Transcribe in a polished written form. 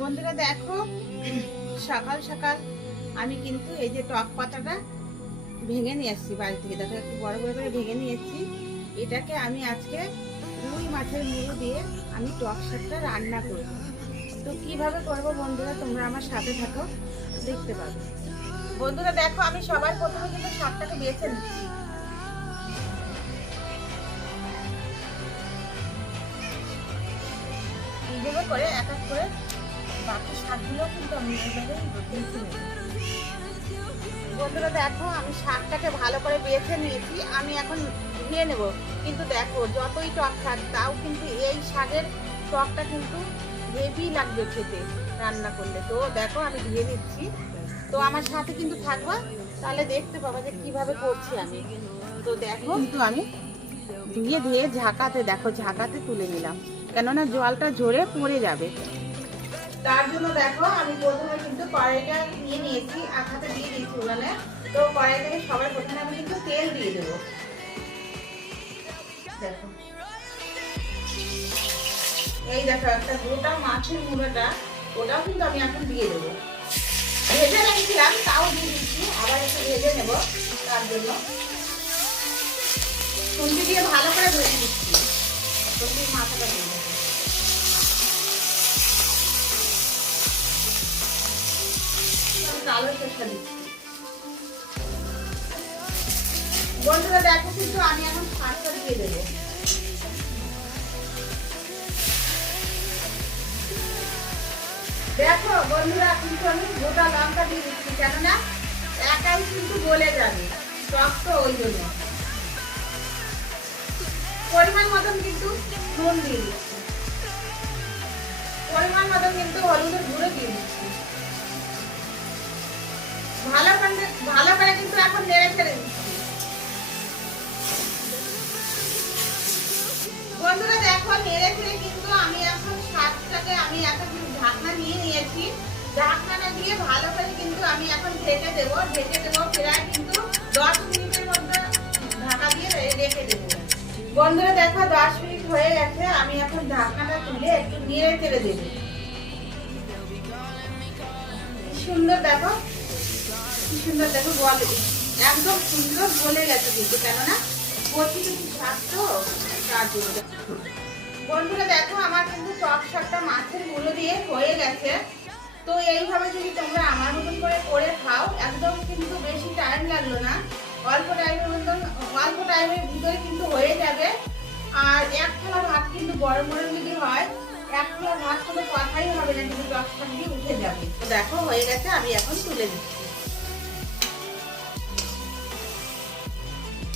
বন্ধুরা দেখো, সকাল সকাল আমি কিন্তু এই যে টক পাতাটা ভেঙে নিয়ে এসেছি বাড়ি থেকে। দেখো একটু বড় বড় করে ভেঙে নিয়েছি। এটাকে আমি আজকে রুই মাছের মুড়ো দিয়ে আমি টক শাকটা রান্না করব। তো কিভাবে করব বন্ধুরা, তোমরা আমার সাথে থাকো, দেখতে পাবে। বন্ধুরা দেখো, আমি সবার প্রথমে কিন্তু শাকটাকে বেছে নিচ্ছি। এইভাবে করে এক এক করে বাকি শাকগুলো কিন্তু আমি এইভাবে বেছে নেব। বন্ধুরা দেখো, আমি শাকটাকে ভালো করে বেছে নিয়েছি। আমি এখন ধুয়ে নেব। কিন্তু দেখো, যতই টক শাক তাও কিন্তু এই শাকের টকটা কিন্তু হেভি লাগবে খেতে রান্না করলে। তো দেখো, আমি ধুয়ে নিচ্ছি। তো আমার সাথে কিন্তু থাকবা, তাহলে দেখতে পাবা যে কিভাবে করছি আমি। তো দেখো, কিন্তু আমি ধুয়ে ঝাঁকাতে তুলে নিলাম, কেননা জলটা ঝরে পড়ে যাবে। তার জন্য দেখো, আমি প্রথমে কিন্তু কড়াইটা নিয়ে নিয়েছি, আখাতে দিয়ে দিয়েছি উনানে। তো কড়াই থেকে সবার প্রথমে আমি কিন্তু তেল দিয়ে দেবো। দেখো, এই দেখো একটা গোটা মাছের মুড়োটা, ওটাও কিন্তু আমি এখন দিয়ে দেবো। ভেজে রেখেছিলাম, তাও দিয়ে দিচ্ছি, আবার একটু ভেজে নেব। তার জন্য খুন্তি দিয়ে ভালো করে ভেজে দিচ্ছি। খুন্তির মাথাটা দিয়ে দেবো। কালো সরষা দিচ্ছি। বন্ধুরা দেখো, কিন্তু আমি এখন শাকটা দিয়ে দেবো। দেখো বন্ধুরা, কিন্তু আমি গোটা লঙ্কা দিয়ে দিচ্ছি, কেননা একাই কিন্তু গলে যাবে টক, তো ওই জন্য। পরিমাণ মতন কিন্তু নুন দিয়ে দিচ্ছি, পরিমাণ মতন কিন্তু হলুদের গুঁড়ো দিয়ে দিচ্ছি। ভালো করে কিন্তু এখন নেড়ে ছেড়ে দিচ্ছি। বন্ধুরা দেখো, নেড়ে ছেড়ে কিন্তু আমি এখন শাকটাকে আমি এখন ঢাকনা নিয়ে নিয়েছি। ঢাকনাটা দিয়ে ভালো করে কিন্তু আমি এখন ঢেকে দেবো প্রায় কিন্তু 10 মিনিটের মধ্যে ঢাকা দিয়ে রেখে দেবো। বন্ধুরা দেখো, 10 মিনিট হয়ে গেছে। আমি এখন ঢাকনাটা তুলে একটু নেড়ে ছেড়ে দেবো। সুন্দর দেখো, কি সুন্দর দেখো, বলে একদম সুন্দর গলে গেছে কিন্তু, কেননা কচি কচি শাক তো, তার জন্য। বন্ধুরা দেখো, আমার কিন্তু টক শাকটা মাছের মুড়ো দিয়ে হয়ে গেছে। তো এইভাবে যদি তোমরা আমার মতন করে খাও, একদম কিন্তু বেশি টাইম লাগলো না, অল্প টাইমের ভিতরে কিন্তু হয়ে যাবে। আর এক থালা ভাত কিন্তু গরম গরম যদি হয়, এক থালা ভাত কোনো কথাই হবে না, কিন্তু টক শাক দিয়ে উঠে যাবে। তো দেখো হয়ে গেছে, আমি এখন তুলে দিচ্ছি।